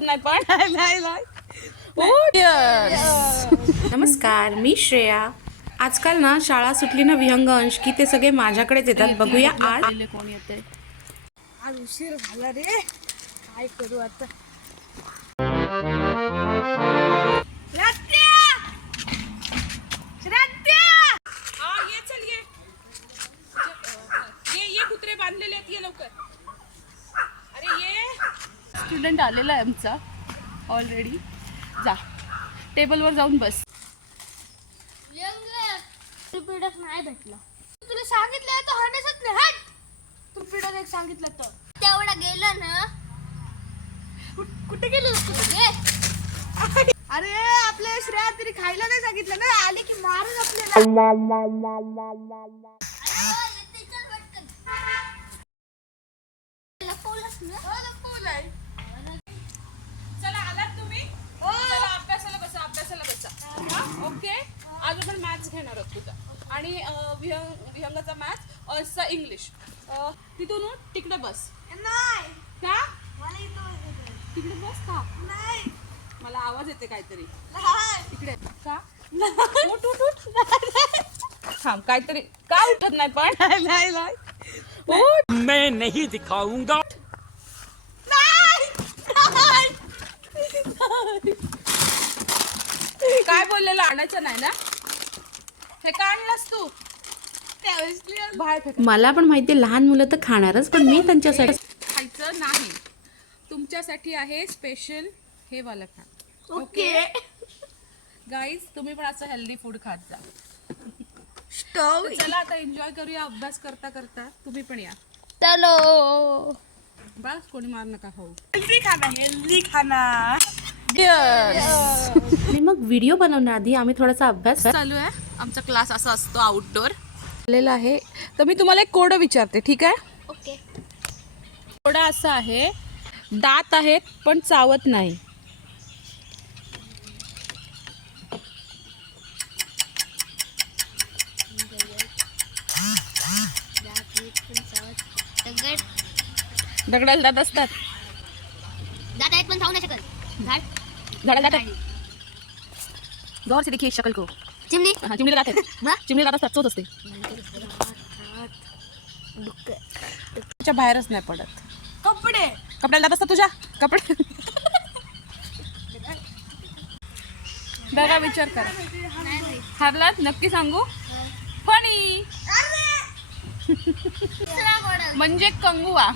उठत नाही पण नमस्कार, मी श्रेया. आजकाल ना शाळा सुटली ना विहंग अंश की ते सगळे माझ्याकडेच येतात. बघूया आज कोण येते. आज उशीर झाला रे, काय करू आता. ये चल ये कुत्रे बांधलेले आहेत, ये लवकर. अरे ये स्टुडंट आलेला आहे आमचा ऑलरेडी. जा टेबलवर जाऊन बस. पिढक नाही भेटलं. तुला सांगितलं तर हटच नाही. हट, तू पिढक एक सांगितलं तर तेवढा गेलं ना. कुठे गेलं तू? अरे आपल्या श्रेया तरी खायला नाही सांगितलं ना, आले की मारून आपल्याला. चला आलात तुम्ही. चला अभ्यासाला बसा. ओके, आज आपण मॅथ्स घेणार आहोत तुझा आणि विहंगाचा मॅथ्स, असा इंग्लिश. तिथून तिकडे बस. नाही, का मला इथं तिकडे बस का? नाही, मला आवाज येते काहीतरी नाही. तिकडे. का उठ थांब, काहीतरी का उठत नाही पण? उठ. मैं नहीं दिखाऊंगा. काय बोललेलं आणायचं नाही ना. हे का आणलंस तू? बाहेर फेक. मला पण माहिती लहान मुलं तर खाणारच, पण मी त्यांच्यासाठी खायचं नाही. तुमच्यासाठी आहे स्पेशल हे वाला खा. ओके गाईज, तुम्ही पण असं हेल्दी फूड खात जा. स्टव. चला आता एन्जॉय करूया अभ्यास करता करता. तुम्ही पण या. चलो. बस कोणी मार नका खाऊ. हेल्दी खाना. आणि मग व्हिडिओ बनवण्याआधी आम्ही थोडासा अभ्यास चालू आहे. आमचा क्लास असा असतो आउटडोर आलेला आहे. तर मी तुम्हाला एक कोड विचारते, ठीक आहे? ओके. कोड असा आहे, दात आहेत पण चावत नाही. दगडाला दात असतात. दात आहेत पण खाऊ नाही शकत. झाड. झाडाला दात आहेत. गौर से देखिए शक्ल को. चिमणी. हाँ, चिमणीला दात आहेत. चिमणीला दात असतात, चोच असते. तुझ्या बाहेरच नाही पडत. कपडे. कपड्याला दात असतात तुझ्या. कपडे बघा, विचार करा. हारलात नक्की सांगू. फणी म्हणजे कंगुआ.